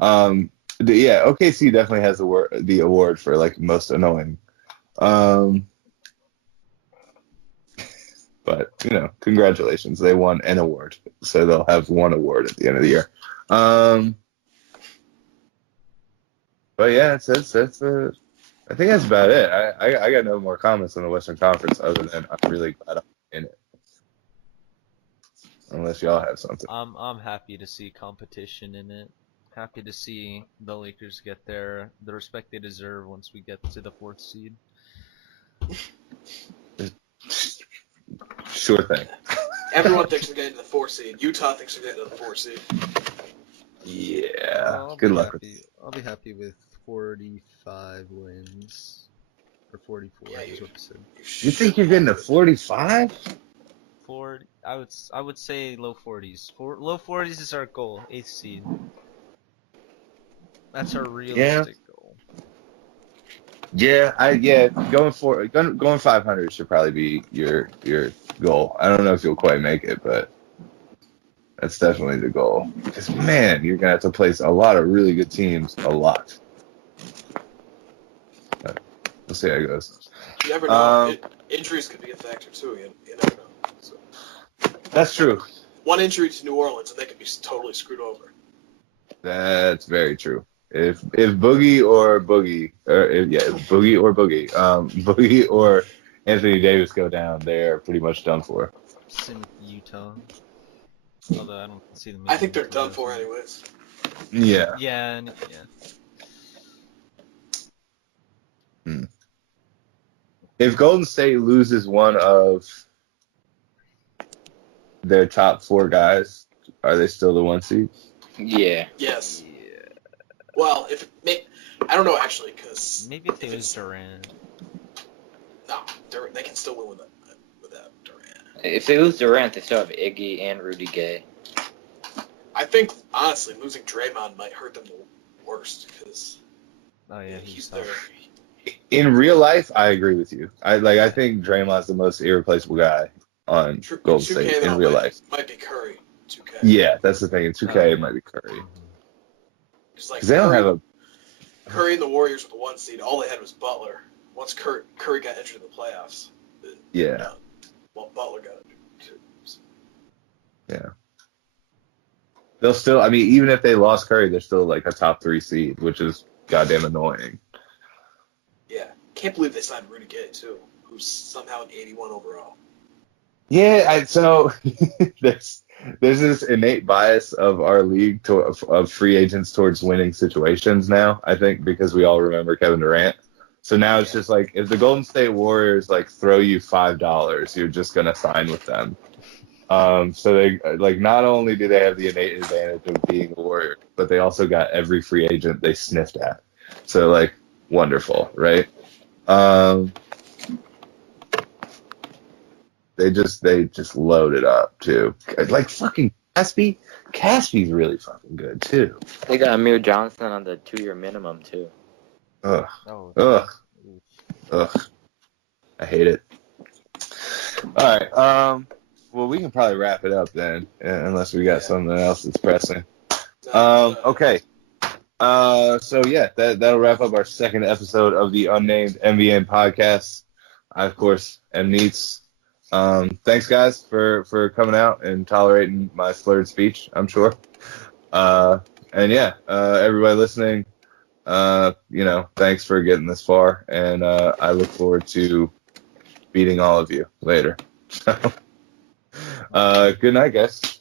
Yeah, OKC definitely has the award for like most annoying. But congratulations, they won an award, so they'll have one award at the end of the year. But yeah, that's I think that's about it. I got no more comments on the Western Conference other than I'm really glad I'm in it. unless y'all have something. I'm happy to see competition in it. Happy to see the Lakers get the respect they deserve once we get to the 4th seed. Sure thing. Everyone thinks they're getting to the 4th seed. Utah thinks they're getting to the 4th seed. Yeah. Good luck. I'll be happy with 45 wins. Or 44, Yeah, is what I said. You think you're getting to 45? 40. I would say low 40s. Low 40s is our goal. 8th seed. That's our realistic goal. Yeah, going 500 should probably be your goal. I don't know if you'll quite make it, but that's definitely the goal. Because man, you're gonna have to place a lot of really good teams a lot. We'll see how it goes. You never know. Injuries could be a factor too. You never know. So, that's true. One injury to New Orleans and they could be totally screwed over. That's very true. If Boogie or Boogie or Anthony Davis go down, they're pretty much done for. Same with Utah. Although I don't see them. I think they're done for anyways. Yeah. Yeah. If Golden State loses one of their top 4 guys, are they still the 1 seed? Yeah. Yes. Yeah. Well, I don't know actually, because maybe if they lose Durant. No, they can still win without Durant. If they lose Durant, they still have Iggy and Rudy Gay. I think honestly, losing Draymond might hurt them the worst because he's there. In real life, I agree with you. I think Draymond's the most irreplaceable guy on Golden State in real life. Might be Curry. 2K. Yeah, that's the thing. In 2K, it might be Curry. Because they don't have a Curry and the Warriors with the 1 seed. All they had was Butler. Once Curry got injured in the playoffs. Well, Butler got injured too. So. Yeah. They'll still. I mean, even if they lost Curry, they're still like a top 3 seed, which is goddamn annoying. Yeah, can't believe they signed Rudy Gay too, who's somehow an 81 overall. Yeah, so there's this innate bias of our league of free agents towards winning situations now, I think, because we all remember Kevin Durant. So now it's just like, if the Golden State Warriors like throw you $5, you're just going to sign with them. So they like, not only do they have the innate advantage of being a Warrior, but they also got every free agent they sniffed at. So like, wonderful, right? They just load it up too. Like fucking Caspi. Caspi's really fucking good too. They got Amir Johnson on the 2-year minimum too. Ugh. Oh. Ugh. I hate it. All right. Well, we can probably wrap it up then, unless we got something else that's pressing. Okay. So yeah, that'll wrap up our second episode of the Unnamed NBN Podcast. I, of course, am Neats. Thanks guys for coming out and tolerating my slurred speech, I'm sure. And yeah, everybody listening, thanks for getting this far, and I look forward to beating all of you later. Good night, guys.